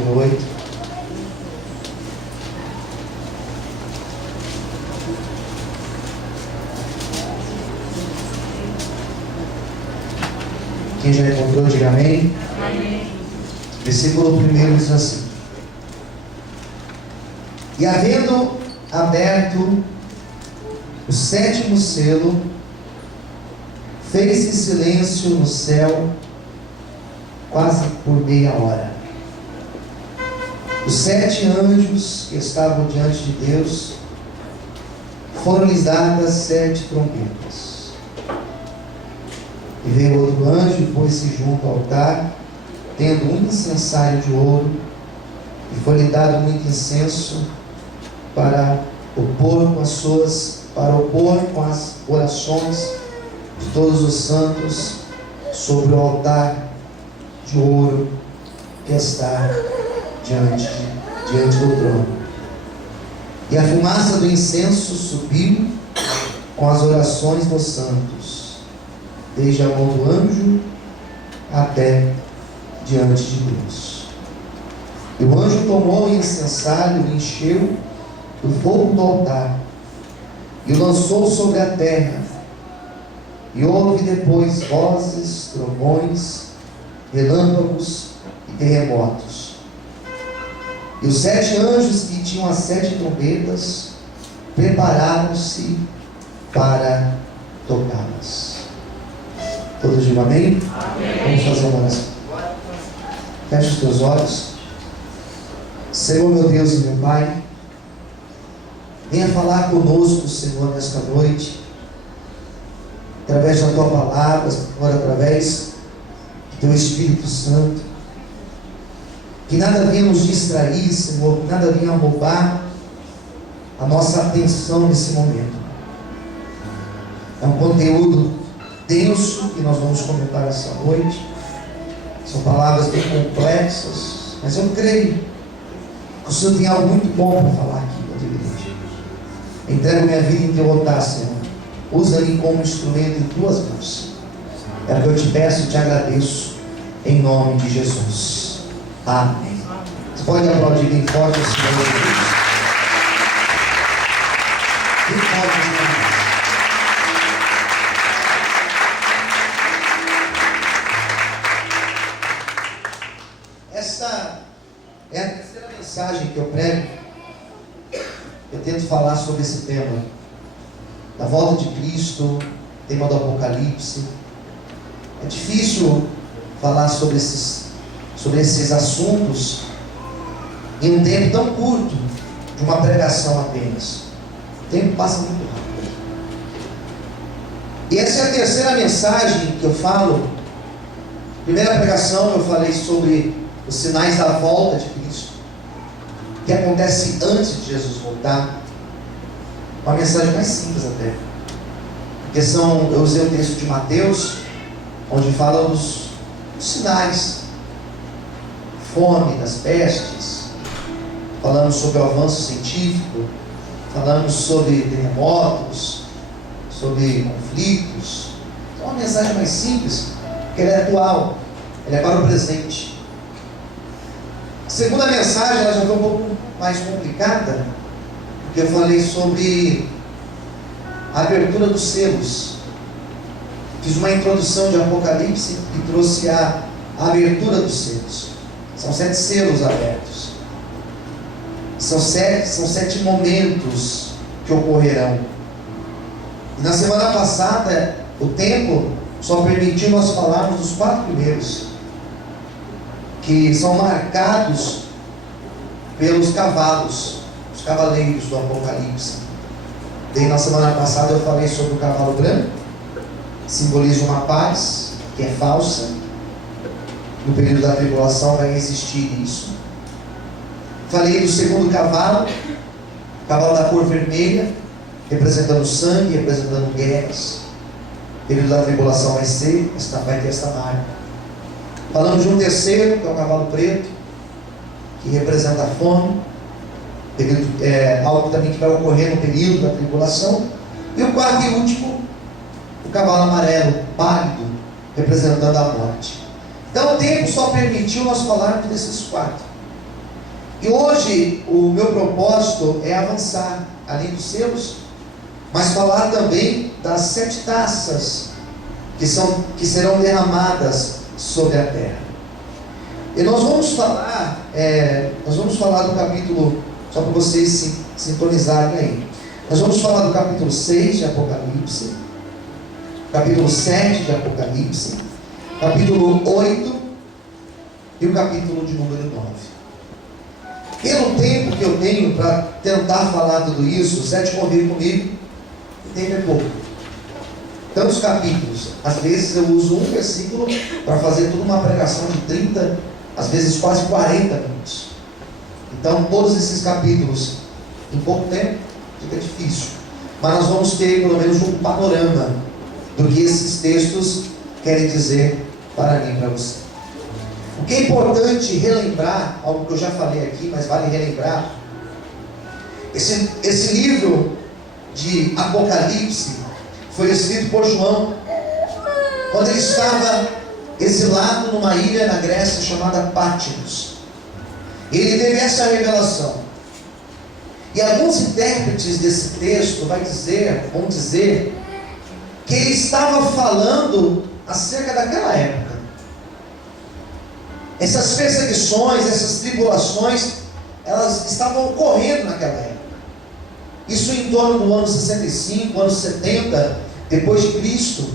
número 8. Quem já encontrou, diga amém. Amém. Versículo 1 diz assim: E havendo aberto o 7º selo, fez-se silêncio no céu quase por meia hora. Os 7 anjos que estavam diante de Deus, foram-lhes dadas 7 trombetas. E veio outro anjo e pôs-se junto ao altar, tendo um incensário de ouro, e foi-lhe dado muito incenso para opor com as orações de todos os santos sobre o altar de ouro que está diante do trono. E a fumaça do incenso subiu com as orações dos santos, desde a mão do anjo até diante de Deus. E o anjo tomou o incensário e encheu do fogo do altar e o lançou sobre a terra. E houve depois vozes, trovões, relâmpagos e terremotos. E os 7 anjos que tinham as 7 trombetas prepararam-se para tocá-las. Todos digam amém? Amém. Vamos fazer uma oração. Feche os teus olhos. Senhor, meu Deus e meu Pai, venha falar conosco, Senhor, nesta noite, através da Tua Palavra, Senhor, através do Teu Espírito Santo. Que nada venha nos distrair, Senhor, que nada venha roubar a nossa atenção nesse momento. É um conteúdo denso que nós vamos comentar essa noite. São palavras bem complexas, mas eu creio que o Senhor tem algo muito bom para falar aqui para a tua igreja. Entrego minha vida em teu altar, Senhor. Usa-me como instrumento em tuas mãos. É o que eu te peço e te agradeço, em nome de Jesus. Amém. Você pode aplaudir bem forte o Senhor Jesus. Bem forte o Senhor Jesus. Essa é a terceira mensagem que eu prego. Eu tento falar sobre esse tema da volta de Cristo, tema do Apocalipse. É difícil falar sobre esses assuntos em um tempo tão curto de uma pregação apenas. O tempo passa muito rápido. E essa é a terceira mensagem que eu falo. Primeira pregação eu falei sobre os sinais da volta de Cristo, que acontece antes de Jesus voltar. Uma mensagem mais simples até, porque eu usei o texto de Mateus, onde fala dos sinais, fome, das pestes, falamos sobre o avanço científico, falamos sobre terremotos, sobre conflitos. É uma mensagem mais simples, porque ela é atual, ela é para o presente. A segunda mensagem ela já foi um pouco mais complicada, porque eu falei sobre a abertura dos selos. Fiz uma introdução de Apocalipse e trouxe a abertura dos selos. São 7 selos abertos. São 7 momentos que ocorrerão. E na semana passada, o tempo só permitiu nós falarmos dos 4 primeiros, que são marcados pelos cavalos, os cavaleiros do Apocalipse. Daí na semana passada eu falei sobre o cavalo branco, que simboliza uma paz que é falsa. No período da tribulação vai existir isso. Falei do segundo cavalo, o cavalo da cor vermelha, representando sangue, representando guerras. No período da tribulação vai ter esta marca. Falamos de um terceiro, que é o cavalo preto, que representa a fome, algo também que vai ocorrer no período da tribulação. E o quarto e último, o cavalo amarelo, pálido, representando a morte. Então o tempo só permitiu nós falarmos desses 4. E hoje o meu propósito é avançar, além dos selos, mas falar também das 7 taças que serão derramadas sobre a terra. E nós vamos falar do capítulo, só para vocês se sintonizarem aí. Nós vamos falar do capítulo 6 de Apocalipse, capítulo 7 de Apocalipse, capítulo 8 e o capítulo de número 9. Pelo tempo que eu tenho para tentar falar tudo isso, 7 convive comigo, o tempo é pouco. Tantos capítulos, às vezes eu uso um versículo para fazer toda uma pregação de 30, às vezes quase 40 minutos. Então, todos esses capítulos, em pouco tempo, fica difícil. Mas nós vamos ter pelo menos um panorama do que esses textos querem dizer para mim e para você. O que é importante relembrar, algo que eu já falei aqui, mas vale relembrar, esse livro de Apocalipse foi escrito por João quando ele estava exilado numa ilha na Grécia chamada Patmos. Ele teve essa revelação. E alguns intérpretes desse texto vão dizer que ele estava falando acerca daquela época. Essas perseguições, essas tribulações, elas estavam ocorrendo naquela época. Isso em torno do ano 65, ano 70, depois de Cristo.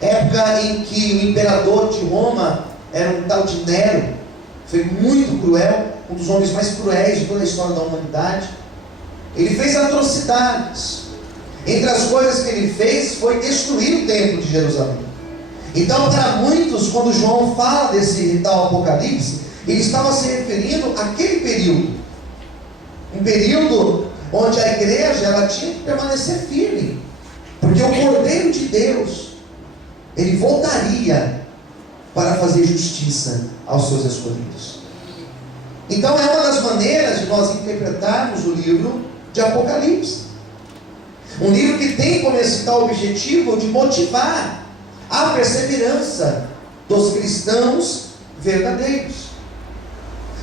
Época em que o imperador de Roma era um tal de Nero. Foi muito cruel, um dos homens mais cruéis de toda a história da humanidade. Ele fez atrocidades. Entre as coisas que ele fez foi destruir o templo de Jerusalém. Então, para muitos, quando João fala desse tal Apocalipse, ele estava se referindo àquele período. Um período onde a igreja ela tinha que permanecer firme. Porque o Cordeiro de Deus, ele voltaria para fazer justiça aos seus escolhidos. Então, é uma das maneiras de nós interpretarmos o livro de Apocalipse. Um livro que tem como esse tal objetivo de motivar a perseverança dos cristãos verdadeiros.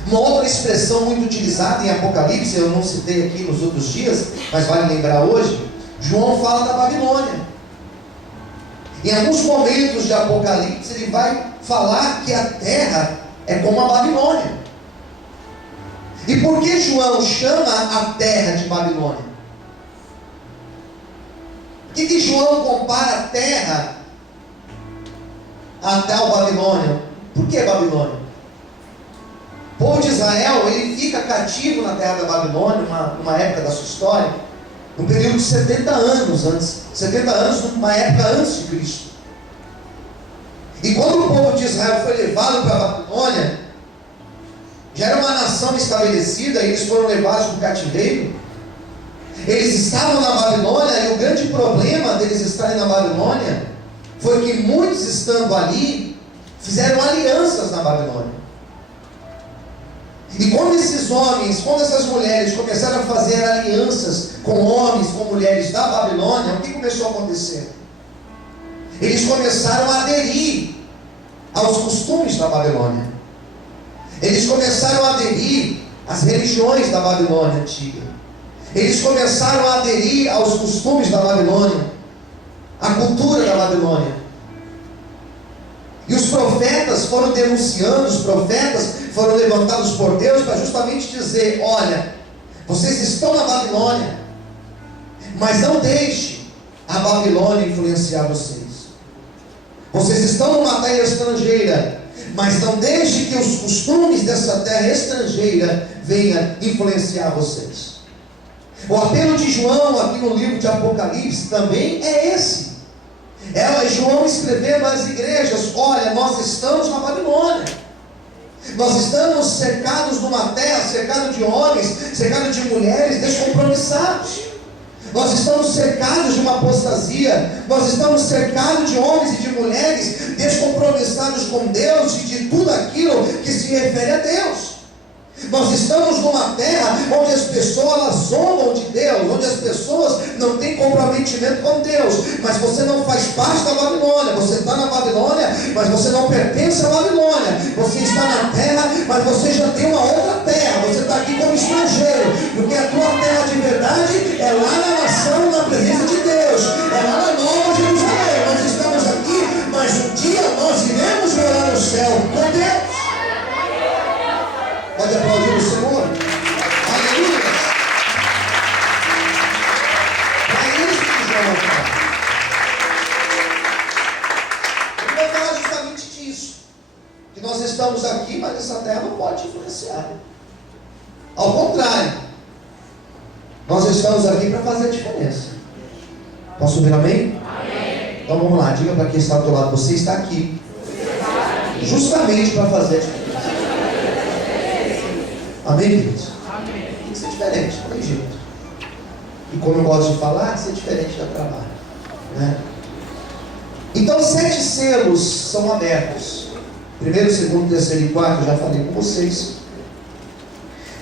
Uma outra expressão muito utilizada em Apocalipse, eu não citei aqui nos outros dias, mas vale lembrar hoje, João fala da Babilônia. Em alguns momentos de Apocalipse, ele vai falar que a terra é como a Babilônia. E por que João chama a terra de Babilônia? Por que João compara a terra a tal Babilônia? Por que Babilônia? O povo de Israel, ele fica cativo na terra da Babilônia, numa época da sua história, num período de 70 anos antes, 70 anos numa época antes de Cristo. E quando o povo de Israel foi levado para a Babilônia, já era uma nação estabelecida, e eles foram levados para o cativeiro. Eles estavam na Babilônia, e o grande problema deles estarem na Babilônia foi que muitos, estando ali, fizeram alianças na Babilônia. E quando esses homens, quando essas mulheres começaram a fazer alianças com homens, com mulheres da Babilônia, o que começou a acontecer? Eles começaram a aderir aos costumes da Babilônia. Eles começaram a aderir às religiões da Babilônia antiga. Eles começaram a aderir aos costumes da Babilônia, à cultura da Babilônia. E os profetas foram denunciando, os profetas foram levantados por Deus para justamente dizer: olha, vocês estão na Babilônia, mas não deixe a Babilônia influenciar vocês. Vocês estão numa terra estrangeira, mas não deixe que os costumes dessa terra estrangeira venham influenciar vocês. O apelo de João aqui no livro de Apocalipse também é esse. É João escrevendo às igrejas: olha, nós estamos na Babilônia. Nós estamos cercados numa terra, cercados de homens, cercados de mulheres descompromissados. Nós estamos cercados de uma apostasia. Nós estamos cercados de homens e de mulheres descompromissados com Deus e de tudo aquilo que se refere a Deus. Nós estamos numa terra onde as pessoas zombam de Deus, onde as pessoas não têm comprometimento com Deus. Mas você não faz parte da Babilônia. Você está na Babilônia, mas você não pertence à Babilônia. Você está na terra, mas você já tem uma outra terra. Você está aqui Pode aplaudir o Senhor? Aleluia! É isso que João vai falar. Ele vai falar justamente disso. Que nós estamos aqui, mas essa terra não pode influenciar. Ao contrário, nós estamos aqui para fazer a diferença. Posso ouvir amém? Amém. Então vamos lá, diga para quem está do outro lado, você está aqui justamente para fazer a diferença. Amém, queridos? Amém. Tem que ser diferente, não tem jeito. E como eu gosto de falar, ser diferente dá trabalho, né? Então 7 selos são abertos. Primeiro, segundo, terceiro e quarto, já falei com vocês.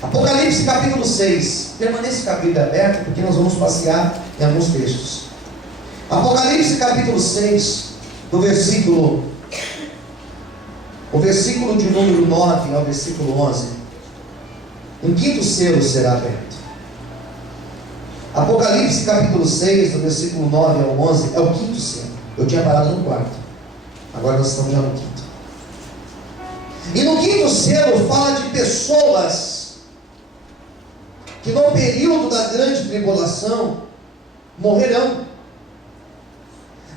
Apocalipse capítulo 6. Permaneça com a Bíblia aberta, porque nós vamos passear em alguns textos. Apocalipse capítulo 6, o versículo de número 9 ao versículo 11. Um quinto selo será aberto. Apocalipse capítulo 6, do versículo 9 ao 11, é o quinto selo. Eu tinha parado no quarto. Agora nós estamos já no quinto. E no quinto selo fala de pessoas que no período da grande tribulação morrerão.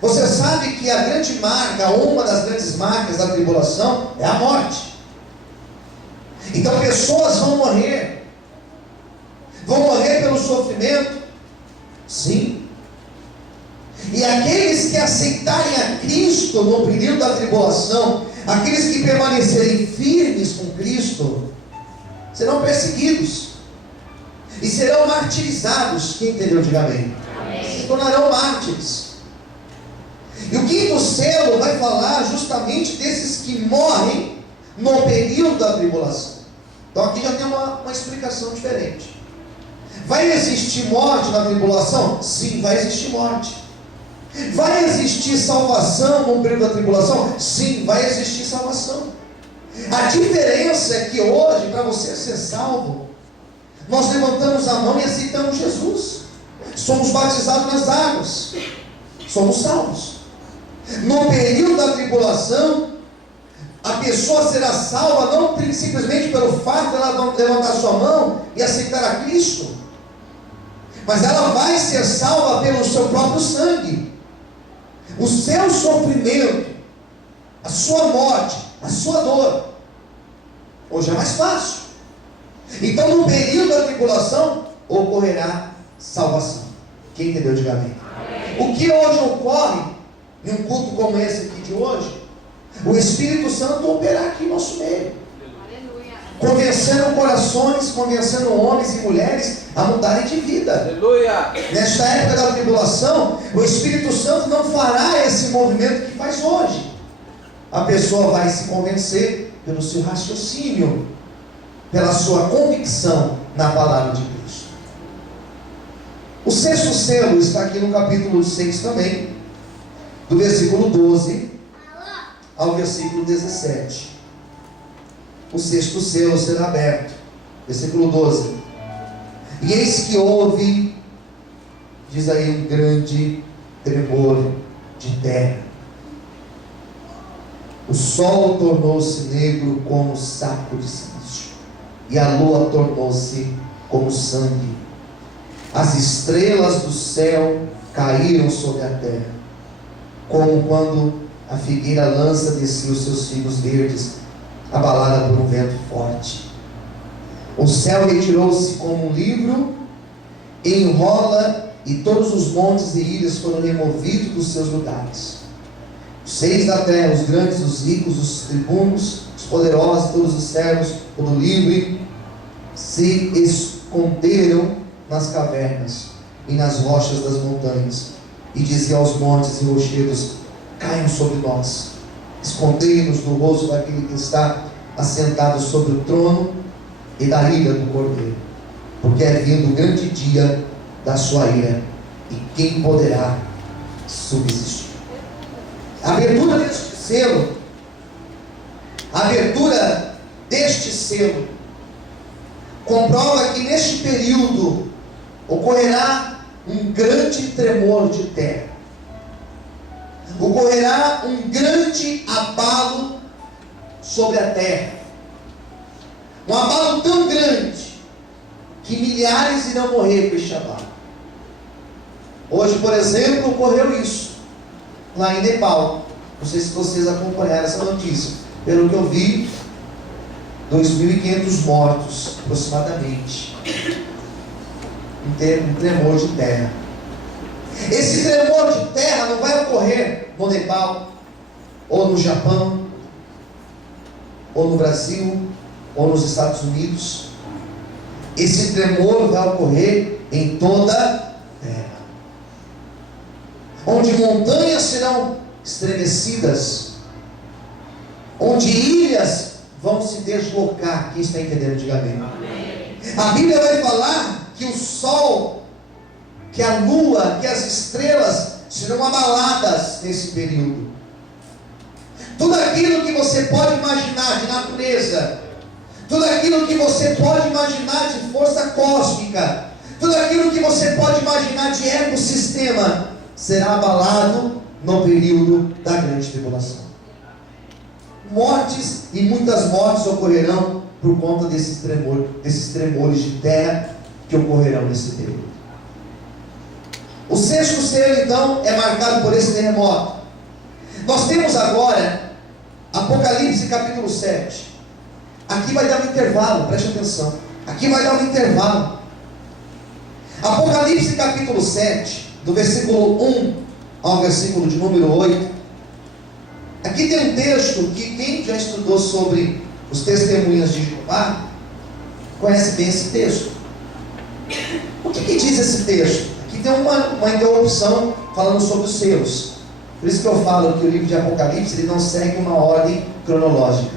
Você sabe que a grande marca, uma das grandes marcas da tribulação é a morte. Então pessoas vão morrer. Vão morrer pelo sofrimento? Sim. E aqueles que aceitarem a Cristo no período da tribulação, aqueles que permanecerem firmes com Cristo, serão perseguidos e serão martirizados. Quem entendeu, diga amém. Amém. Se tornarão mártires. E o quinto selo vai falar justamente desses que morrem no período da tribulação. Então aqui já tem uma explicação diferente. Vai existir morte na tribulação? Sim, vai existir morte. Vai existir salvação no período da tribulação? Sim, vai existir salvação. A diferença é que hoje, para você ser salvo, nós levantamos a mão e aceitamos Jesus. Somos batizados nas águas. Somos salvos. No período da tribulação, a pessoa será salva não simplesmente pelo fato de ela levantar sua mão e aceitar a Cristo, mas ela vai ser salva pelo seu próprio sangue. O seu sofrimento, a sua morte, a sua dor, hoje é mais fácil. Então no período da tribulação ocorrerá salvação. Quem entendeu, diga amém. O que hoje ocorre em um culto como esse aqui de hoje, o Espírito Santo operar aqui em nosso meio, convencendo corações, convencendo homens e mulheres a mudarem de vida. Aleluia. Nesta época da tribulação, o Espírito Santo não fará esse movimento que faz hoje. A pessoa vai se convencer pelo seu raciocínio, pela sua convicção na palavra de Cristo. O sexto selo está aqui no capítulo 6 também, do versículo 12 ao versículo 17. O sexto selo será aberto. Versículo 12. E eis que houve, diz aí, um grande tremor de terra. O sol tornou-se negro como saco de silício, e a lua tornou-se como sangue. As estrelas do céu caíram sobre a terra, como quando a figueira lança de si os seus figos verdes, abalada por um vento forte. O céu retirou-se como um livro, enrola, e todos os montes e ilhas foram removidos dos seus lugares. Os reis da terra, os grandes, os ricos, os tribunos, os poderosos, todos os servos, todo livre, se esconderam nas cavernas e nas rochas das montanhas, e diziam aos montes e rochedos: caiam sobre nós, escondei-nos do rosto daquele que está assentado sobre o trono e da ira do Cordeiro, porque é vindo o grande dia da sua ira, e quem poderá subsistir? A abertura deste selo comprova que neste período ocorrerá um grande tremor de terra, ocorrerá um grande abalo sobre a terra, um abalo que milhares irão morrer com este abalo. Hoje, por exemplo, ocorreu isso lá em Nepal. Não sei se vocês acompanharam essa notícia. Pelo que eu vi, 2.500 mortos, aproximadamente. Um tremor de terra. Esse tremor de terra não vai ocorrer no Nepal, ou no Japão, ou no Brasil, ou nos Estados Unidos. Esse tremor vai ocorrer em toda a terra, onde montanhas serão estremecidas, onde ilhas vão se deslocar. Quem está entendendo, diga amém. A Bíblia vai falar que o sol, que a lua, que as estrelas serão abaladas nesse período. Tudo aquilo que você pode imaginar de natureza, tudo aquilo que você pode imaginar de força cósmica, tudo aquilo que você pode imaginar de ecossistema, será abalado no período da grande tribulação. Mortes e muitas mortes ocorrerão por conta desses tremores de terra que ocorrerão nesse período. O sexto selo, então, é marcado por esse terremoto. Nós temos agora Apocalipse capítulo 7. Aqui vai dar um intervalo, preste atenção. Aqui vai dar um intervalo. Apocalipse capítulo 7, do versículo 1 ao versículo de número 8. Aqui tem um texto que quem já estudou sobre os testemunhas de Jeová conhece bem esse texto. O que diz esse texto? Aqui tem uma interrupção falando sobre os selos. Por isso que eu falo que o livro de Apocalipse ele não segue uma ordem cronológica.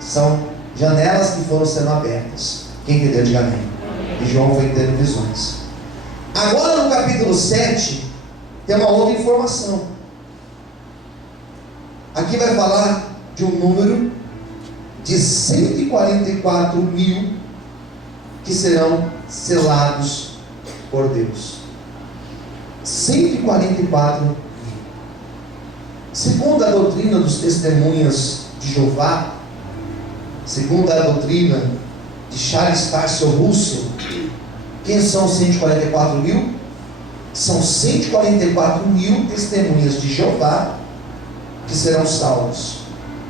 São janelas que foram sendo abertas. Quem entendeu, diga amém. E João foi tendo visões. Agora no capítulo 7 tem uma outra informação. Aqui vai falar de um número de 144 mil que serão selados por Deus. 144 mil. Segundo a doutrina dos testemunhas de Jeová, segundo a doutrina de Charles Tarsio Russell, quem são os 144 mil? São 144 mil testemunhas de Jeová que serão salvos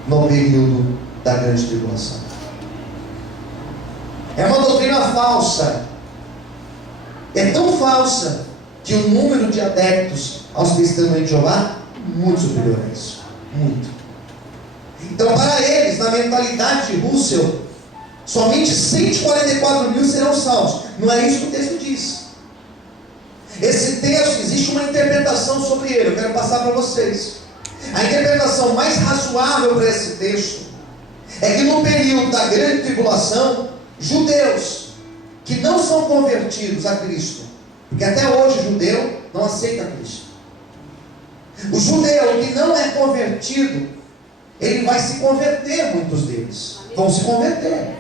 no período da grande tribulação. É uma doutrina falsa. É tão falsa que o número de adeptos aos testemunhos de Jeová é muito superior a isso. Muito. Então, para eles, na mentalidade de Russell, somente 144 mil serão salvos. Não é isso que o texto diz. Esse texto, existe uma interpretação sobre ele. Eu quero passar para vocês. A interpretação mais razoável para esse texto é que no período da grande tribulação, judeus que não são convertidos a Cristo, porque até hoje o judeu não aceita Cristo. O judeu que não é convertido, ele vai se converter, muitos deles vão se converter.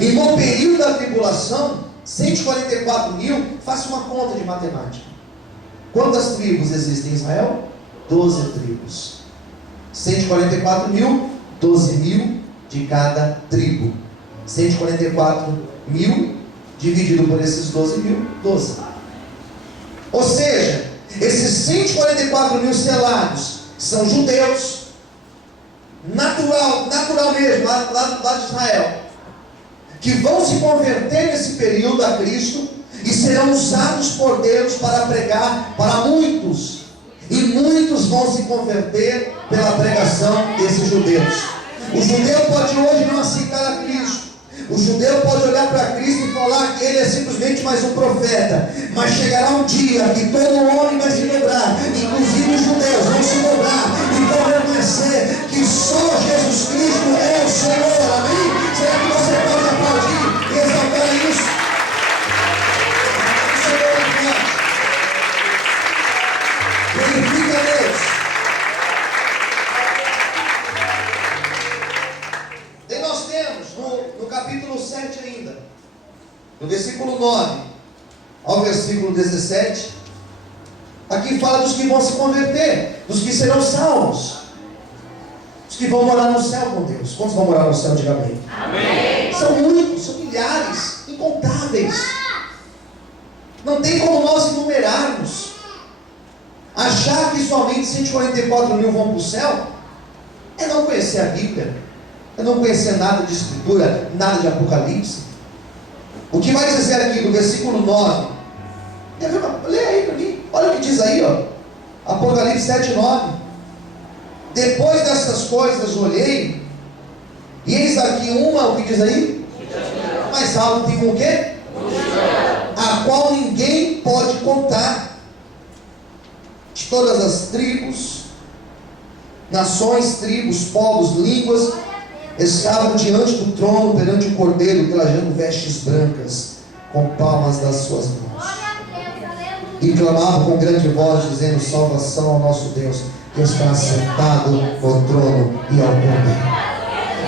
E no período da tribulação, 144 mil, faça uma conta de matemática. Quantas tribos existem em Israel? 12 tribos. 144 mil, 12 mil de cada tribo. 144 mil dividido por esses 12 mil, 12. Ou seja, esses 144 mil selados são judeus, natural mesmo, lá de Israel, que vão se converter nesse período a Cristo e serão usados por Deus para pregar para muitos. E muitos vão se converter pela pregação desses judeus. O judeu pode hoje não aceitar a Cristo. O judeu pode olhar para Cristo e falar que ele é simplesmente mais um profeta. Mas chegará um dia que todo homem vai se dobrar, inclusive os judeus vão se dobrar e vão reconhecer que só Jesus Cristo é o Senhor. Amém? Será que você pode aplaudir e exaltar isso? Glorifica a Deus. E nós temos no capítulo 7 ainda, no versículo 9 ao versículo 17, aqui fala dos que vão se converter, dos que serão salvos, os que vão morar no céu com Deus. Quantos vão morar no céu? Diga amém. Amém. São muitos, são milhares. milhares, incontáveis. Não tem como nós enumerarmos. Achar que somente 144 mil vão para o céu é não conhecer a Bíblia, é não conhecer nada de Escritura, nada de Apocalipse. O que vai dizer aqui no versículo 9? Lê aí para mim, olha o que diz aí, ó. Apocalipse 7, 9. Depois dessas coisas olhei, e eis aqui uma, o que diz aí? Mais alto tem um o quê? A qual ninguém pode contar. De todas as tribos, nações, tribos, povos, línguas, estavam diante do trono, perante o Cordeiro, trajando vestes brancas, com palmas das suas mãos. E clamavam com grande voz, dizendo: salvação ao nosso Deus, que está sentado no trono e ao poder.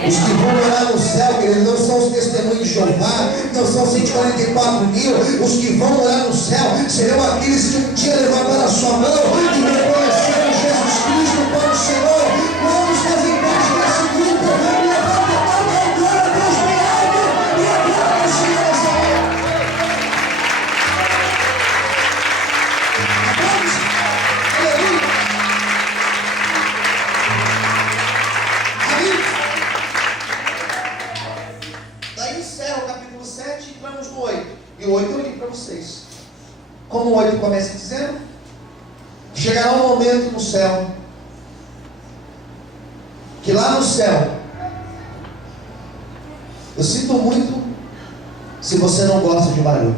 Os que vão morar no céu, queridos, não são os testemunhos de Jeová, não são 144 mil. Os que vão morar no céu serão aqueles que um dia levantaram a sua mão e reconheceram Jesus Cristo como Senhor. Quantos fazem parte desse grupo? Levanta a mão e glória a Deus bem alto e adora o Senhor nessa hora. Vamos? Aleluia. Amém? Daí encerra o capítulo 7 e entramos no 8. E o 8 eu li para vocês. Como o 8 começa dizendo, chegará um momento no céu, que lá no céu, eu sinto muito se você não gosta de barulho.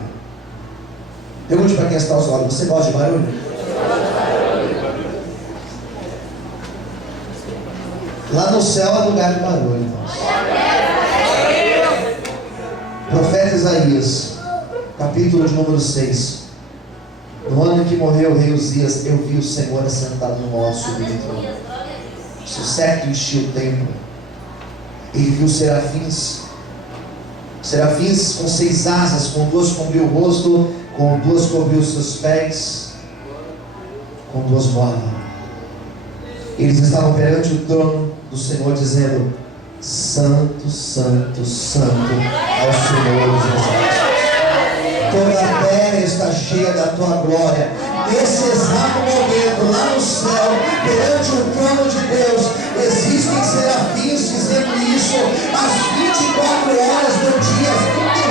Pergunte para quem está ao seu lado: você gosta de barulho? Lá no céu é lugar de barulho, irmãos. Profeta Isaías, capítulo de número 6. No ano em que morreu o rei Uzias, eu vi o Senhor assentado no alto sublime trono. Seu séquito enchia o templo. Ele viu serafins com 6 asas, com 2 cobriu o rosto, com 2 cobriu os seus pés, com 2 voavam. Eles estavam perante o trono do Senhor, dizendo: santo, santo, santo é o Senhor dos exércitos. Toda a terra está cheia da tua glória. Nesse exato momento, lá no céu, perante o trono de Deus, existem serafins dizendo isso às 24 horas do dia,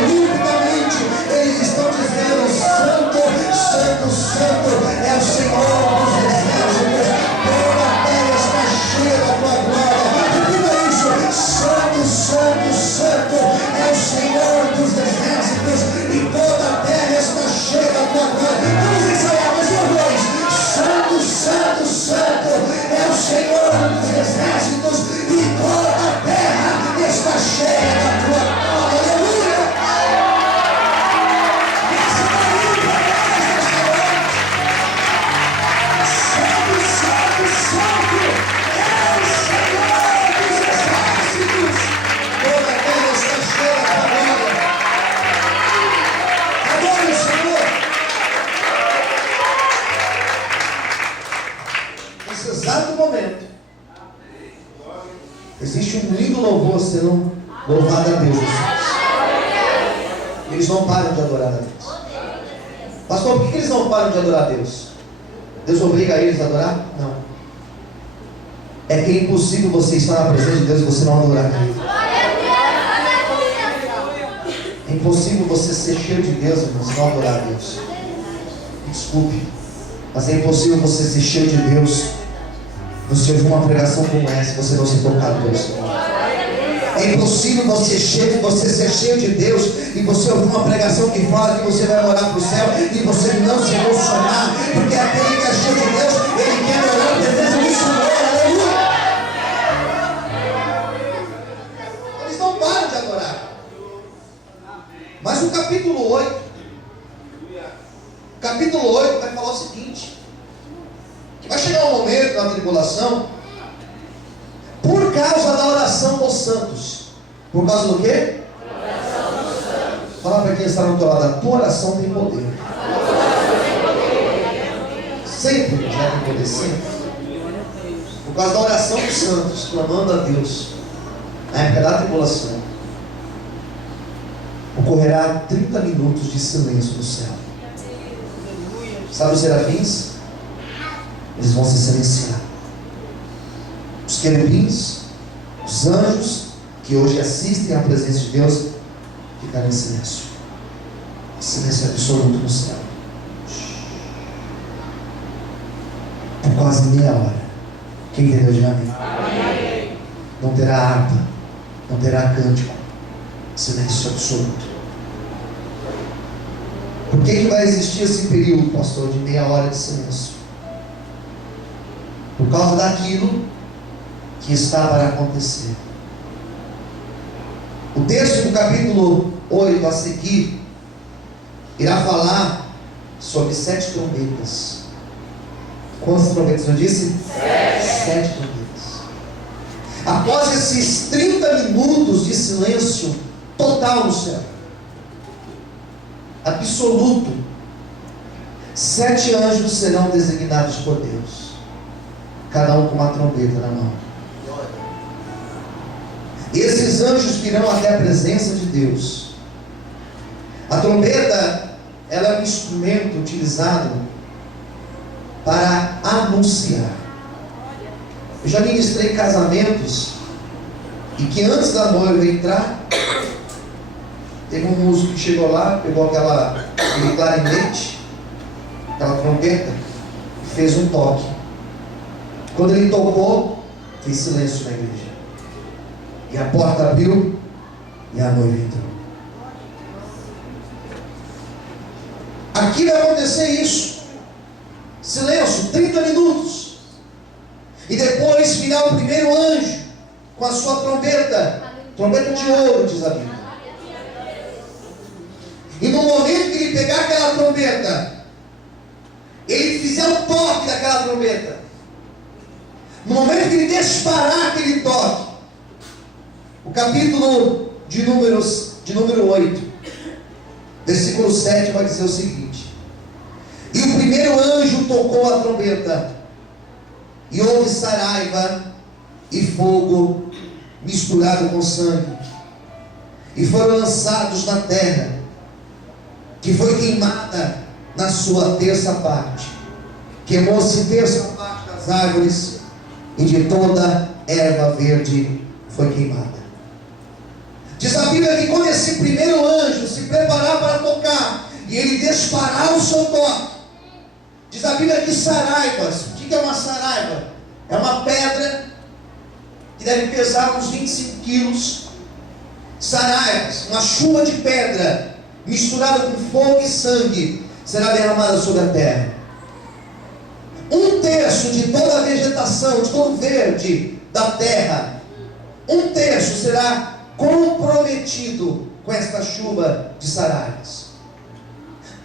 ininterruptamente. Eles estão dizendo: santo, santo, santo é o Senhor dos exércitos. Toda a terra está cheia da tua glória. Repita isso: santo, santo, santo é o Senhor dos exércitos, e toda a terra está cheia da tua glória. Vamos ensaiar mais uma vez: santo, santo, santo é o Senhor dos exércitos, e toda a terra está cheia da tua glória. Aleluia! Essa barulho para nós nesta hora. Santo, santo, santo é o Senhor dos exércitos. Toda a terra está cheia da tua glória. Adore o Senhor. Nesse exato momento, existe um lindo louvor sendo louvado a Deus. Eles não param de adorar a Deus. Pastor, por que eles não param de adorar a Deus? Deus obriga eles a adorar? Não. É que é impossível você estar na presença de Deus e você não adorar a Deus. É impossível você ser cheio de Deus, irmãos, e não adorar a Deus. Desculpe, mas é impossível você ser cheio de Deus, você ouvir uma pregação como essa, você não ser tocado pelo Senhor. É impossível você ser cheio de Deus e você ouvir uma pregação que fala que você vai morar para o céu e você não se emocionar, porque aquele que é cheio de Deus, ele quer orar na presença do Senhor. Aleluia! Eles não param de adorar. Mas o capítulo 8 vai falar o seguinte: que vai chegar um momento na tribulação, por causa da oração dos santos. Por causa do quê? Oração dos santos. Fala para quem está no teu lado: a tua oração tem poder. Sempre já tem poder, sempre. Por causa da oração dos santos, clamando a Deus na época da tribulação. ocorrerá 30 minutos de silêncio no céu. Sabe os serafins? Eles vão se silenciar. Os querubins, os anjos que hoje assistem à presença de Deus, ficarão em silêncio. Silêncio absoluto no céu. Por quase meia hora. Quem entendeu de amém? Amém. Não terá harpa, não terá cântico. Silêncio absoluto. Por que vai existir esse período, pastor, de meia hora de silêncio? Por causa daquilo que está para acontecer. O texto do capítulo 8 a seguir irá falar sobre 7 trombetas. Quantas trombetas eu disse? 7 trombetas. Após esses 30 minutos de silêncio total no céu, absoluto, 7 anjos serão designados por Deus, cada um com uma trombeta na mão. Esses anjos virão até a presença de Deus. A trombeta, ela é um instrumento utilizado para anunciar. Eu já ministrei em casamentos e que antes da noiva entrar, teve um músico que chegou lá, pegou aquele clarinete, aquela trombeta, e fez um toque. Quando ele tocou, fez silêncio na igreja. E a porta abriu e a noiva entrou. Aqui vai acontecer isso. Silêncio, 30 minutos. E depois virá o primeiro anjo com a sua trombeta. Trombeta de ouro, diz a Bíblia. E no momento que ele pegar aquela trombeta, ele fizer o toque daquela trombeta, no momento que ele disparar aquele toque, o capítulo de número 8, versículo 7 vai dizer o seguinte: e o primeiro anjo tocou a trombeta, e houve saraiva e fogo misturado com sangue, e foram lançados na terra, que foi queimada na sua terça parte. Queimou-se terça parte das árvores, e de toda erva verde foi queimada. Diz a Bíblia que quando esse primeiro anjo se preparar para tocar, e ele disparar o seu toque, diz a Bíblia que saraivas. O que é uma saraiva? É uma pedra que deve pesar uns 25 quilos. Saraivas, uma chuva de pedra misturada com fogo e sangue, será derramada sobre a terra. 1/3 de toda a vegetação, de todo o verde da terra, 1/3 será comprometido com esta chuva de saraivas.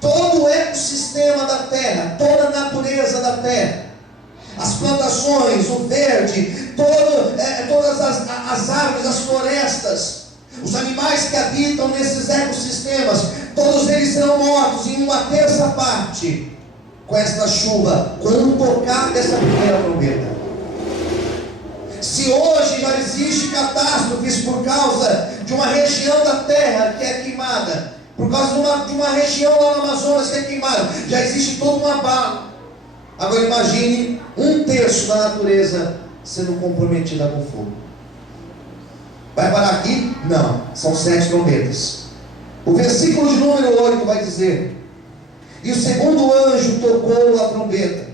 Todo o ecossistema da terra, toda a natureza da terra, as plantações, o verde, todas as árvores, as florestas, os animais que habitam nesses ecossistemas, todos eles serão mortos em 1/3 parte com esta chuva, com o tocar dessa primeira trombeta. Se hoje já existe catástrofes por causa de uma região da terra que é queimada, por causa de uma região lá no Amazonas que é queimada, já existe todo um abalo. Agora imagine 1/3 da natureza sendo comprometida com fogo. Vai parar aqui? Não, são 7 trombetas. O versículo de número 8 vai dizer: e o segundo anjo tocou a trombeta,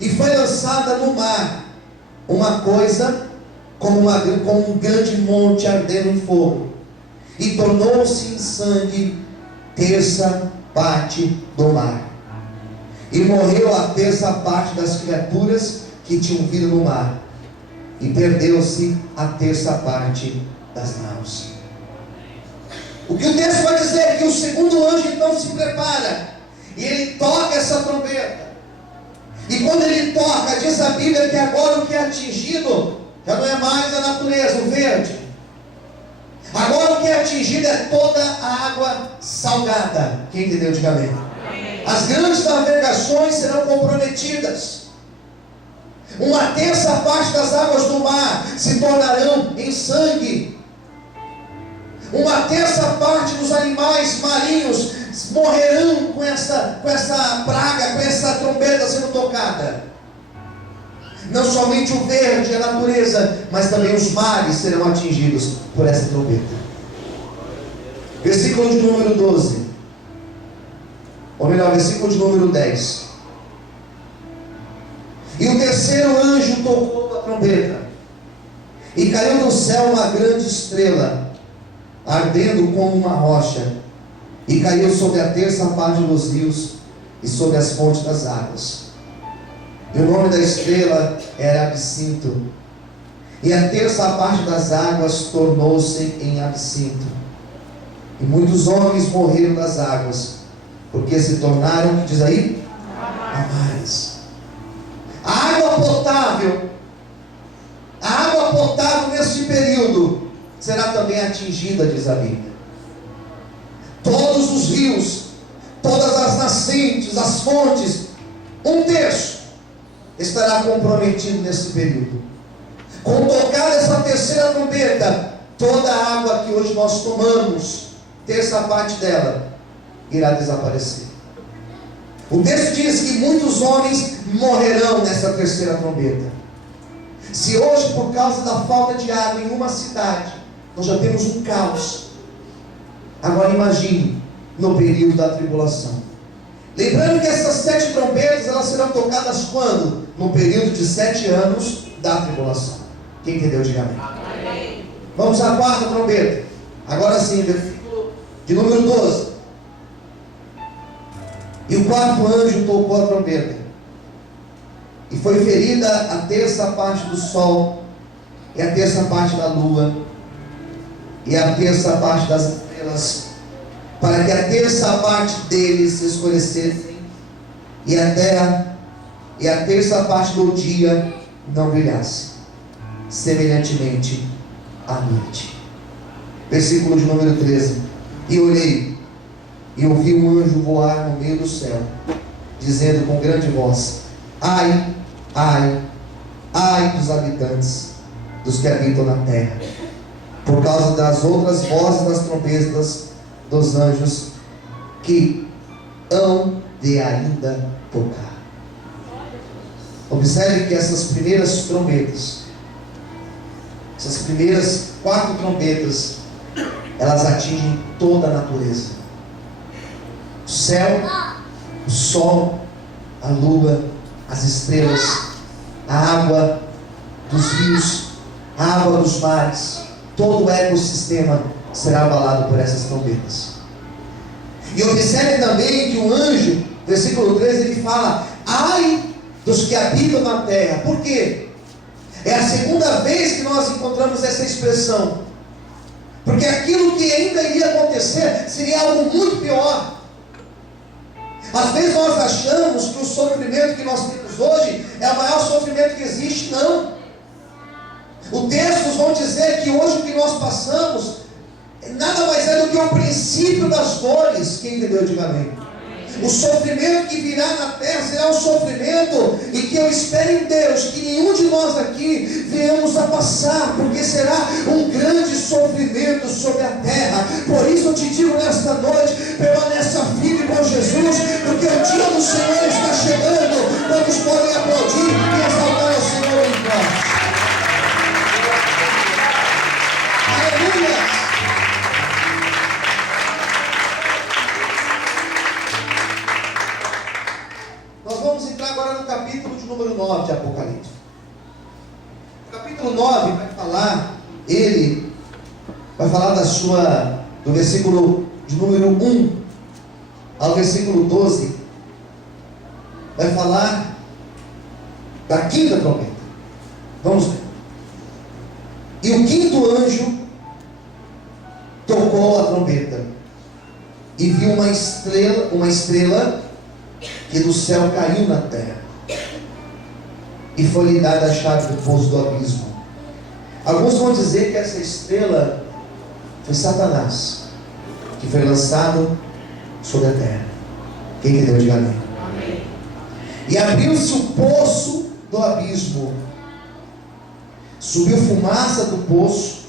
e foi lançada no mar uma coisa como um grande monte ardendo em fogo, e tornou-se em sangue terça parte do mar. E morreu a terça parte das criaturas que tinham vindo no mar, e perdeu-se a terça parte das naus. O que o texto vai dizer é que o segundo anjo então se prepara, e ele toca essa trombeta. E quando ele toca, diz a Bíblia que agora o que é atingido já não é mais a natureza, o verde. Agora o que é atingido é toda a água salgada. Quem entendeu, diga amém. As grandes navegações serão comprometidas. 1/3 parte das águas do mar se tornarão em sangue. Uma terça parte dos animais marinhos morrerão com essa praga, com essa trombeta sendo tocada. Não somente o verde, a natureza, mas também os mares serão atingidos por essa trombeta. Versículo de número 12. Ou melhor, versículo de número 10. E o terceiro anjo tocou a trombeta, e caiu do céu uma grande estrela, ardendo como uma rocha, e caiu sobre a terça parte dos rios e sobre as fontes das águas. E o nome da estrela era Absinto, e a terça parte das águas tornou-se em absinto. E muitos homens morreram das águas, porque se tornaram, diz aí, amares. A água potável neste período será também atingida, diz a Bíblia. Todos os rios, todas as nascentes, as fontes, 1/3 estará comprometido nesse período. Com tocar essa terceira trombeta, toda a água que hoje nós tomamos, terça parte dela, irá desaparecer. O texto diz que muitos homens morrerão nessa terceira trombeta. Se hoje, por causa da falta de água em uma cidade, nós já temos um caos, agora imagine no período da tribulação. Lembrando que essas 7 trombetas, elas serão tocadas quando? No período de 7 anos da tribulação. Quem entendeu, diga amém. Amém. Vamos à 4ª trombeta. Agora sim, versículo de número 12. E o 4º anjo tocou a trombeta, e foi ferida a terça parte do sol, e a terça parte da lua, e a terça parte das estrelas, para que a terça parte deles se escurecessem, e a terra, e a terça parte do dia não brilhasse, semelhantemente à noite. Versículo de número 13. E olhei, e ouvi um anjo voar no meio do céu, dizendo com grande voz: ai, ai, ai dos habitantes, dos que habitam na terra, por causa das outras vozes das trombetas dos anjos que hão de ainda tocar. Observe que essas primeiras trombetas, essas primeiras 4 trombetas, elas atingem toda a natureza. O céu, o sol, a lua, as estrelas, a água dos rios, a água dos mares, todo o ecossistema será abalado por essas trombetas. E observe também que o anjo, versículo 13, ele fala: ai dos que habitam na terra. Por quê? É a segunda vez que nós encontramos essa expressão, porque aquilo que ainda iria acontecer seria algo muito pior. Às vezes nós achamos que o sofrimento que nós temos hoje é o maior sofrimento que existe. Não. Os textos vão dizer que hoje o que nós passamos nada mais é do que o princípio das dores. Quem entendeu, diga amém. O sofrimento que virá na terra será um sofrimento, e que eu espero em Deus que nenhum de nós aqui venhamos a passar, porque será um grande sofrimento sobre a terra. Por isso eu te digo nesta noite: permaneça firme com Jesus, porque o dia do Senhor está chegando. Todos podem aplaudir e exaltar o Senhor em paz. Aleluia! Nós vamos entrar agora no capítulo de número 9 de Apocalipse. O capítulo 9 vai falar do versículo de número 1 ao versículo 12, vai falar da 5ª trombeta. Vamos ver. E o 5º anjo tocou a trombeta, e viu uma estrela que do céu caiu na terra, e foi-lhe dada a chave do poço do abismo. Alguns vão dizer que essa estrela foi Satanás, que foi lançado sobre a terra. Quem entendeu, diga amém. Amém. E abriu-se o poço do abismo, subiu fumaça do poço,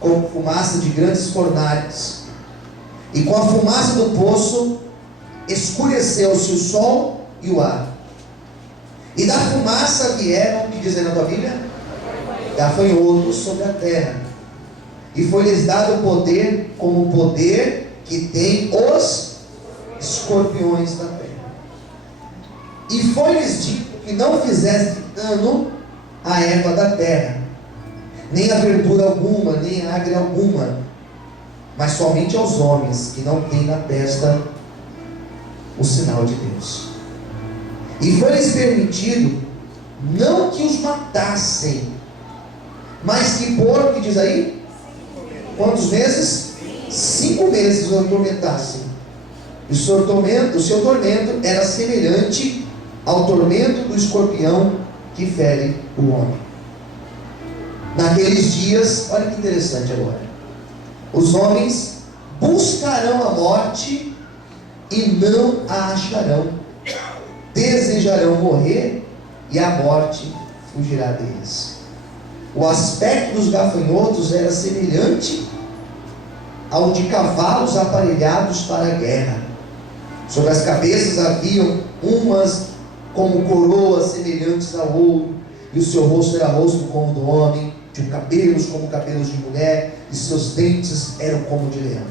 como fumaça de grandes fornalhas, e com a fumaça do poço escureceu-se o sol e o ar. E da fumaça vieram, o que diz aí na tua Bíblia? Gafanhotos sobre a terra. E foi-lhes dado poder, como o poder que tem os escorpiões da terra. E foi-lhes dito que não fizesse dano à erva da terra, nem a verdura alguma, nem a árvore alguma, mas somente aos homens que não têm na testa o sinal de Deus. E foi-lhes permitido não que os matassem, mas que por, que diz aí? Quantos meses? 5 meses os atormentassem. E o seu tormento era semelhante ao tormento do escorpião que fere o homem. Naqueles dias, olha que interessante agora, os homens buscarão a morte e não a acharão, desejarão morrer e a morte fugirá deles. O aspecto dos gafanhotos era semelhante ao de cavalos aparelhados para a guerra. Sobre as cabeças haviam umas como coroas semelhantes ao ouro, e o seu rosto era rosto como do homem, tinham cabelos como cabelos de mulher, e seus dentes eram como de leão.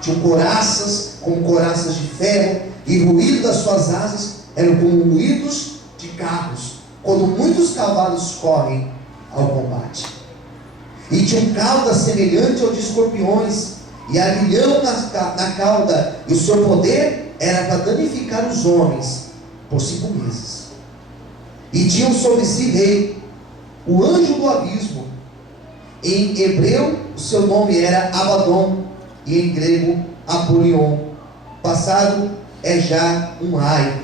Tinham couraças como couraças de ferro, e o ruído das suas asas eram como ruídos de carros, quando muitos cavalos correm ao combate. E tinham cauda semelhante ao de escorpiões, e aguilhão na cauda, e o seu poder era para danificar os homens por 5 meses. E tinham sobre si rei, o anjo do abismo. Em hebreu o seu nome era Abaddon, e em grego Apolion. Passado é já um ai,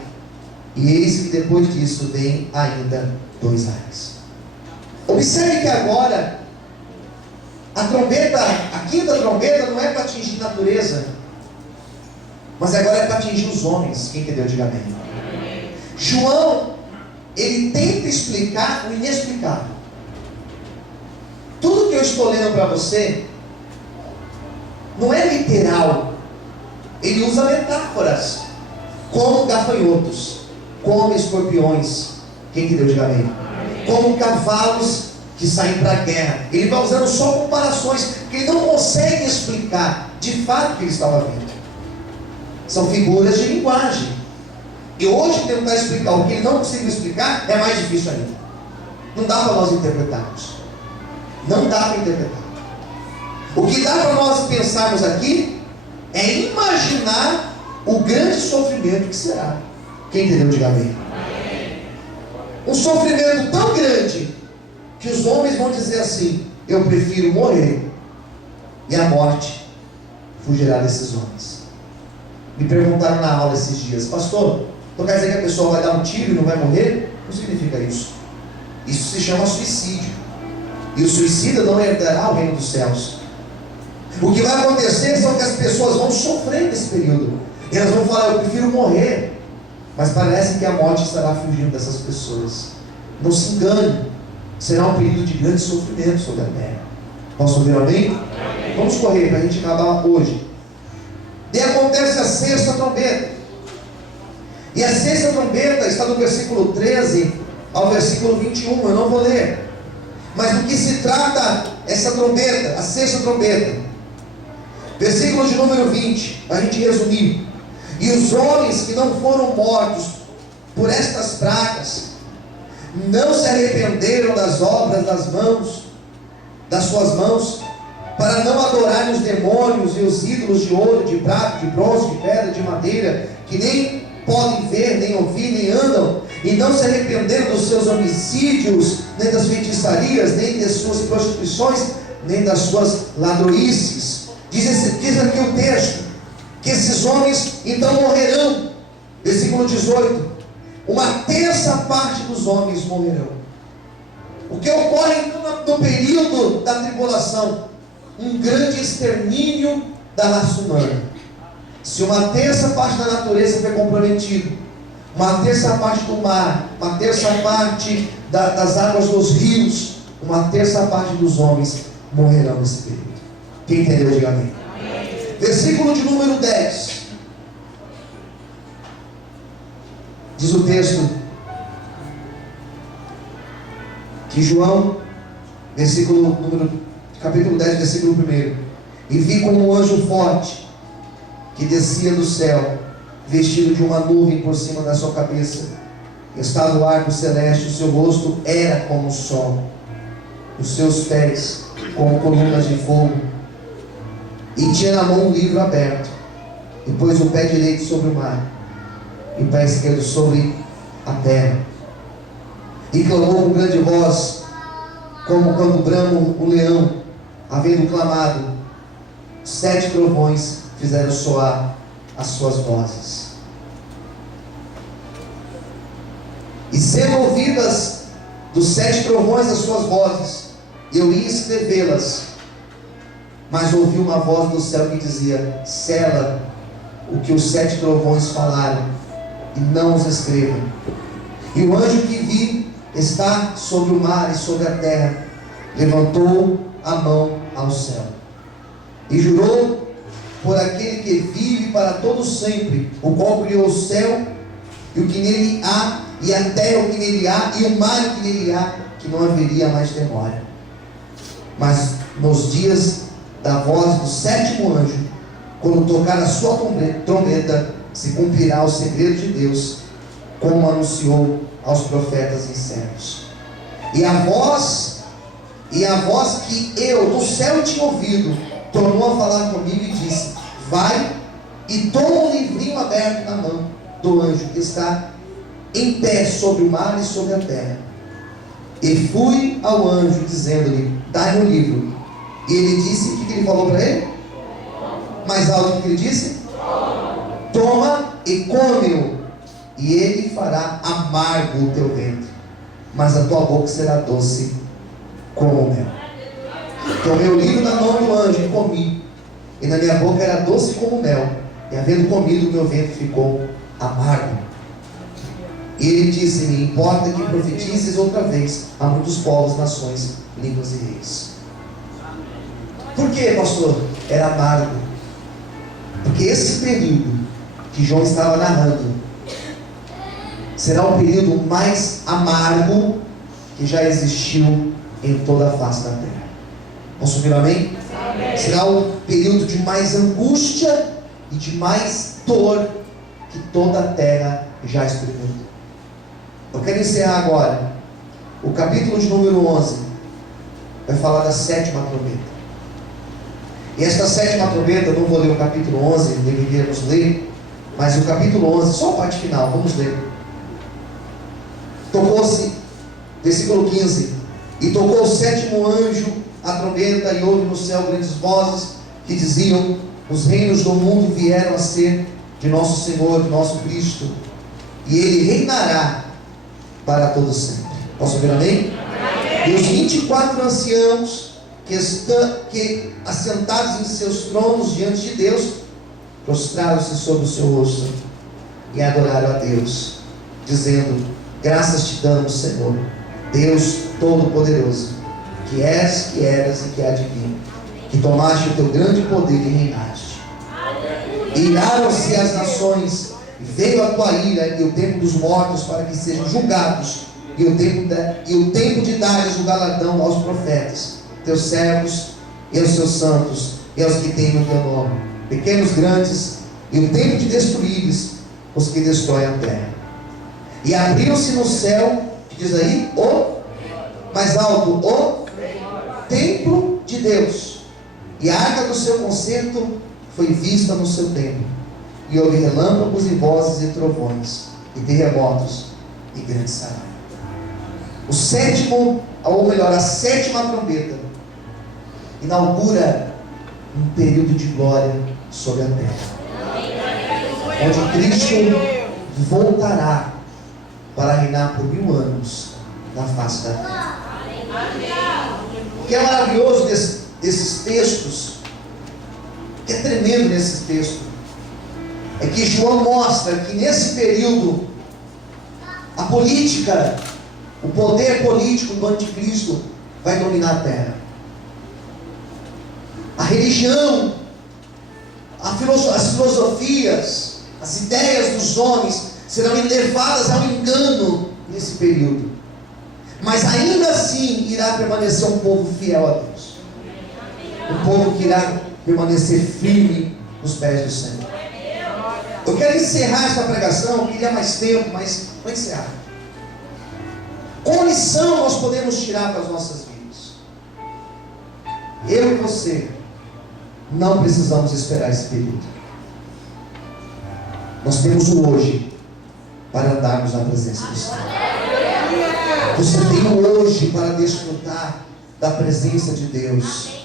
e eis que depois disso vem ainda 2 ais. Observe que agora a trombeta, a quinta trombeta não é para atingir a natureza, mas agora é para atingir os homens. Quem entendeu, diga amém. João, ele tenta explicar o inexplicável. Tudo que eu estou lendo para você não é literal. Ele usa metáforas, como gafanhotos, como escorpiões. Quem entendeu, diga amém. Como cavalos que saem para a guerra. Ele vai usando só comparações que ele não consegue explicar de fato o que ele estava vendo. São figuras de linguagem. E hoje tentar explicar o que ele não conseguiu explicar é mais difícil ainda. Não dá para nós interpretarmos. Não dá para interpretar. O que dá para nós pensarmos aqui é imaginar o grande sofrimento que será. Quem entendeu, diga amém. Um sofrimento tão grande que os homens vão dizer assim: eu prefiro morrer, e a morte fugirá desses homens. Me perguntaram na aula esses dias: pastor, então quer dizer que a pessoa vai dar um tiro e não vai morrer? Não significa isso. Isso se chama suicídio, e o suicida não herdará o reino dos céus. O que vai acontecer são que as pessoas vão sofrer nesse período, e elas vão falar: eu prefiro morrer. Mas parece que a morte estará fugindo dessas pessoas. Não se engane, será um período de grande sofrimento sobre a terra. Posso ouvir amém? Amém. Vamos correr para a gente acabar hoje. E acontece a 6ª trombeta. E a 6ª trombeta está do versículo 13 ao versículo 21. Eu não vou ler. Mas do que se trata essa trombeta, a 6ª trombeta? Versículo de número 20, para a gente resumir. E os homens que não foram mortos por estas pragas não se arrependeram das obras das suas mãos, para não adorarem os demônios e os ídolos de ouro, de prata, de bronze, de pedra, de madeira, que nem podem ver, nem ouvir, nem andam, e não se arrependeram dos seus homicídios, nem das feitiçarias, nem das suas prostituições, nem das suas ladroices. Diz aqui o texto que esses homens então morrerão. Versículo 18: 1/3 parte dos homens morrerão. O que ocorre então no período da tribulação? Um grande extermínio da raça humana. Se 1/3 parte da natureza foi comprometida, 1/3 parte do mar, 1/3 parte das águas dos rios, 1/3 parte dos homens morrerão nesse período. Quem entendeu, diga amém. Versículo de número 10. Diz o texto que João, capítulo 10, versículo 1. E vi como um anjo forte que descia do céu, vestido de uma nuvem por cima da sua cabeça. Estava no arco celeste, o seu rosto era como o sol, os seus pés como colunas de fogo, e tinha na mão um livro aberto, e pôs o pé direito sobre o mar, e o pé esquerdo sobre a terra, e clamou com grande voz, como quando brama o leão, havendo clamado. 7 trovões fizeram soar as suas vozes, e sendo ouvidas dos 7 trovões as suas vozes, eu ia escrevê-las, mas ouvi uma voz do céu que dizia: sela o que os 7 trovões falaram, e não os escreva. E o anjo que vi está sobre o mar e sobre a terra, levantou a mão ao céu, e jurou por aquele que vive para todo sempre, o qual criou o céu e o que nele há, e a terra o que nele há, e o mar o que nele há, que não haveria mais demora. Mas nos dias da voz do 7º anjo, quando tocar a sua trombeta, se cumprirá o segredo de Deus, como anunciou aos profetas e servos. E a voz que eu do céu tinha ouvido, tornou a falar comigo e disse: vai e toma um livrinho aberto na mão do anjo que está em pé sobre o mar e sobre a terra. E fui ao anjo, dizendo-lhe: dai-me o livro. E ele disse: o que ele falou para ele? Mais alto que ele disse? Toma e come-o, e ele fará amargo o teu ventre, mas a tua boca será doce como o mel. Tomei o livro na mão do anjo e comi, e na minha boca era doce como o mel, e havendo comido, o meu ventre ficou amargo. E ele disse-me: importa que profetizes outra vez a muitos povos, nações, línguas e reis. Por que, pastor? Era amargo. Porque esse período que João estava narrando será o período mais amargo que já existiu em toda a face da terra. Posso ouvir amém? Amém. Será o período de mais angústia e de mais dor que toda a terra já experimentou. Eu quero encerrar agora. O capítulo de número 11 vai falar da 7ª trombeta. E esta 7ª trombeta, eu não vou ler o capítulo 11, deveríamos ler, mas o capítulo 11, só a parte final, vamos ler. Tocou-se, versículo 15, e tocou o 7º anjo a trombeta, e houve no céu grandes vozes que diziam: os reinos do mundo vieram a ser de nosso Senhor, de nosso Cristo, e Ele reinará para todo sempre. Posso ouvir amém? E os 24 anciãos que assentados em seus tronos diante de Deus, prostraram-se sobre o seu rosto e adoraram a Deus, dizendo: graças te damos, Senhor, Deus Todo-Poderoso, que és, que eras e que há de vir, que tomaste o teu grande poder e reinaste. E iraram-se as nações, e veio a tua ira e o tempo dos mortos, para que sejam julgados, e o tempo de dar-lhes o galardão aos profetas, teus servos, e aos seus santos, e aos que temem o teu nome, pequenos, grandes, e o tempo de destruir-lhes os que destroem a terra. E abriu-se no céu, que diz aí, o mais alto, o templo de Deus, e a arca do seu concerto foi vista no seu templo, e houve relâmpagos e vozes e trovões, e terremotos e grande saraiva. O 7º, ou melhor, a 7ª trombeta inaugura um período de glória sobre a terra, onde Cristo voltará para reinar por 1000 anos na face da terra. O que é maravilhoso desses textos, o que é tremendo nesses textos, é que João mostra que nesse período a política, o poder político do anticristo vai dominar a terra. a religião, as filosofias, as ideias dos homens serão levadas ao engano nesse período. Mas ainda assim irá permanecer um povo fiel a Deus. Um povo que irá permanecer firme nos pés do Senhor. Eu quero encerrar essa pregação, eu queria mais tempo, mas vou encerrar. Qual lição nós podemos tirar para as nossas vidas? Eu e você não precisamos esperar esse período. Nós temos o hoje para andarmos na presença do Senhor. Você tem o hoje para desfrutar da presença de Deus.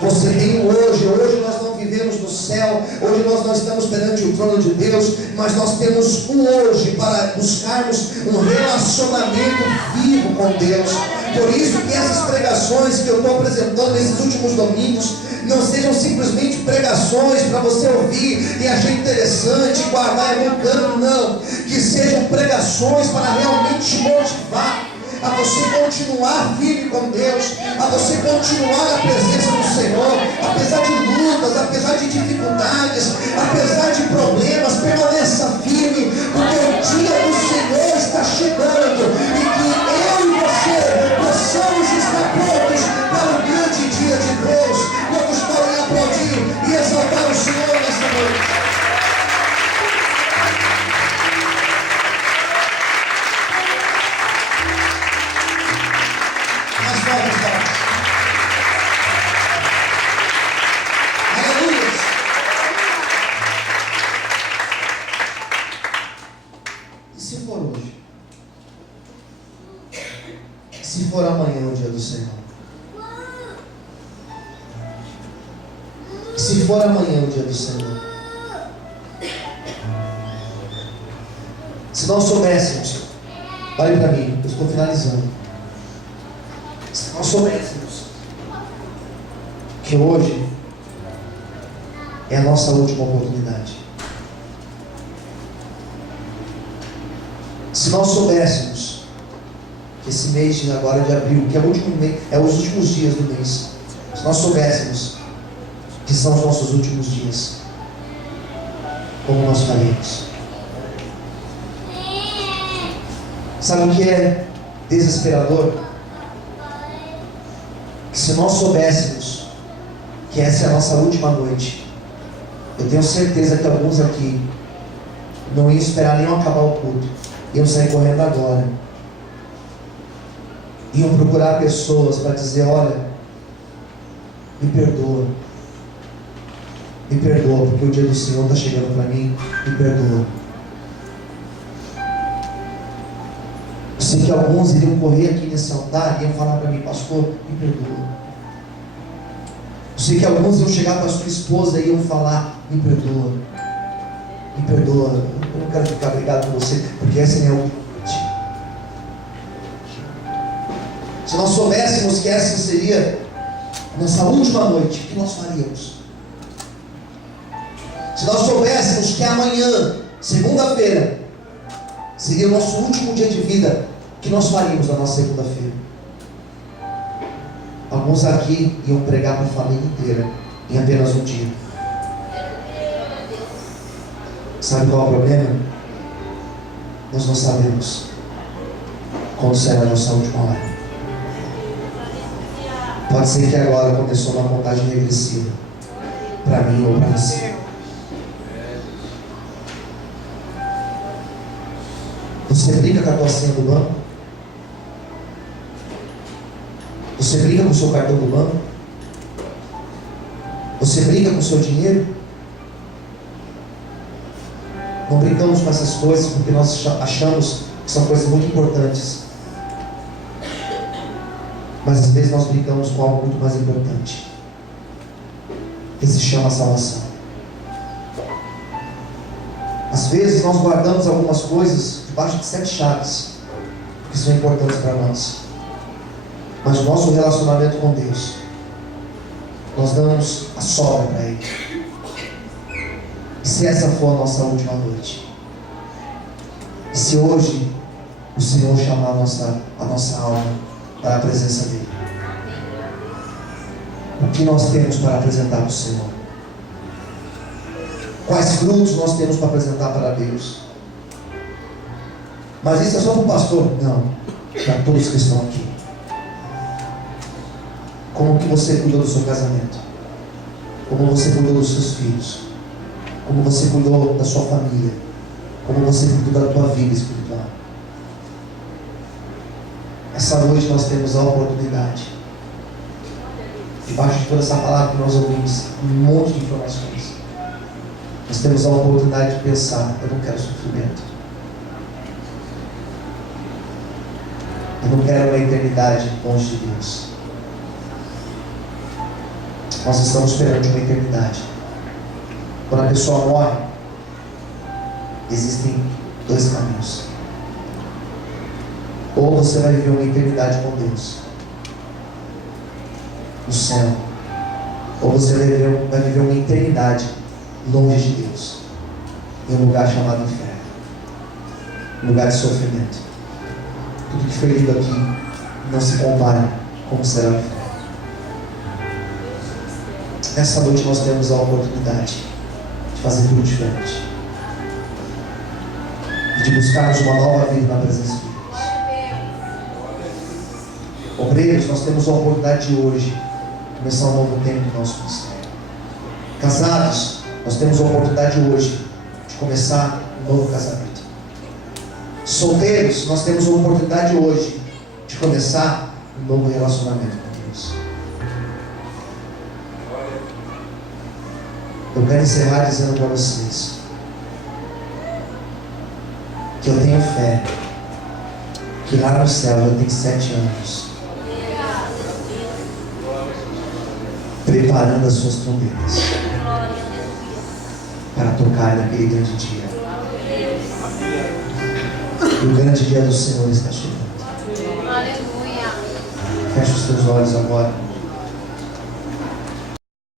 Você tem o hoje. Hoje nós não vivemos no céu. Hoje nós não estamos perante o trono de Deus. Mas nós temos o hoje para buscarmos um relacionamento vivo com Deus. Por isso que essas pregações que eu estou apresentando nesses últimos domingos não sejam simplesmente pregações para você ouvir e achar interessante, guardar em um canto. Não. Que sejam pregações para realmente te motivar a você continuar firme com Deus, a você continuar na presença do Senhor, apesar de lutas, apesar de dificuldades, apesar de problemas, permaneça firme, porque o dia do Senhor está chegando, e que eu e você possamos estar prontos para o grande dia de Deus. Vamos podem aplaudir e exaltar o Senhor nesta noite. For amanhã o dia do Senhor. Se for amanhã o dia do Senhor. Se nós soubéssemos, olhe para mim, eu estou finalizando. Se nós soubéssemos que hoje é a nossa última oportunidade. Se nós soubéssemos esse mês de agora de abril, que é o último mês, é os últimos dias do mês, se nós soubéssemos que são os nossos últimos dias, como nós faríamos? Sabe o que é desesperador? Que se nós soubéssemos que essa é a nossa última noite, eu tenho certeza que alguns aqui não iam esperar nem acabar o culto, iam sair correndo agora, iam procurar pessoas para dizer: olha, me perdoa, porque o dia do Senhor está chegando para mim, me perdoa. Eu sei que alguns iriam correr aqui nesse altar e iam falar para mim: pastor, me perdoa. Eu sei que alguns iam chegar para a sua esposa e iam falar: me perdoa, eu não quero ficar brigado com você, porque essa é a minha última noite. Se nós soubéssemos que essa seria a nossa última noite, o que nós faríamos? Se nós soubéssemos que amanhã, segunda-feira, seria o nosso último dia de vida, o que nós faríamos na nossa segunda-feira? Alguns aqui iam pregar para a família inteira em apenas um dia. Sabe qual é o problema? Nós não sabemos quando será a nossa última hora. Pode ser que agora começou uma contagem regressiva para mim ou para você. Você briga com a tua senha do banco? Você briga com o seu cartão do banco? Você briga com o seu dinheiro? Não brincamos com essas coisas porque nós achamos que são coisas muito importantes. Mas às vezes nós brincamos com algo muito mais importante, que se chama salvação. Às vezes nós guardamos algumas coisas debaixo de 7 chaves, que são importantes para nós. Mas o nosso relacionamento com Deus, nós damos a sobra para Ele. E se essa for a nossa última noite, e se hoje o Senhor chamar a nossa alma para a presença dEle, o que nós temos para apresentar para o Senhor? Quais frutos nós temos para apresentar para Deus? Mas isso é só para o pastor? Não, para todos que estão aqui. Como que você cuidou do seu casamento? Como você cuidou dos seus filhos? Como você cuidou da sua família? Como você cuidou da tua vida espiritual? Essa noite nós temos a oportunidade, debaixo de toda essa palavra que nós ouvimos, um monte de informações, nós temos a oportunidade de pensar: eu não quero sofrimento, eu não quero uma eternidade longe de Deus. Nós estamos perante uma eternidade. Quando a pessoa morre, existem dois caminhos: ou você vai viver uma eternidade com Deus no céu, ou você vai viver uma eternidade longe de Deus, em um lugar chamado inferno, um lugar de sofrimento. Tudo que foi lido aqui não se compara como será o inferno. Nessa noite nós temos a oportunidade de fazer tudo diferente e de buscarmos uma nova vida na presença de Deus. Obreiros, nós temos a oportunidade de hoje começar um novo tempo no nosso ministério. Casados, nós temos a oportunidade hoje de começar um novo casamento. Solteiros, nós temos a oportunidade hoje de começar um novo relacionamento com Deus. Eu quero encerrar dizendo para vocês que eu tenho fé que lá no céu eu tenho 7 anos preparando as suas trombetas para tocar naquele grande dia. E o grande dia do Senhor está chegando. Feche os teus olhos agora.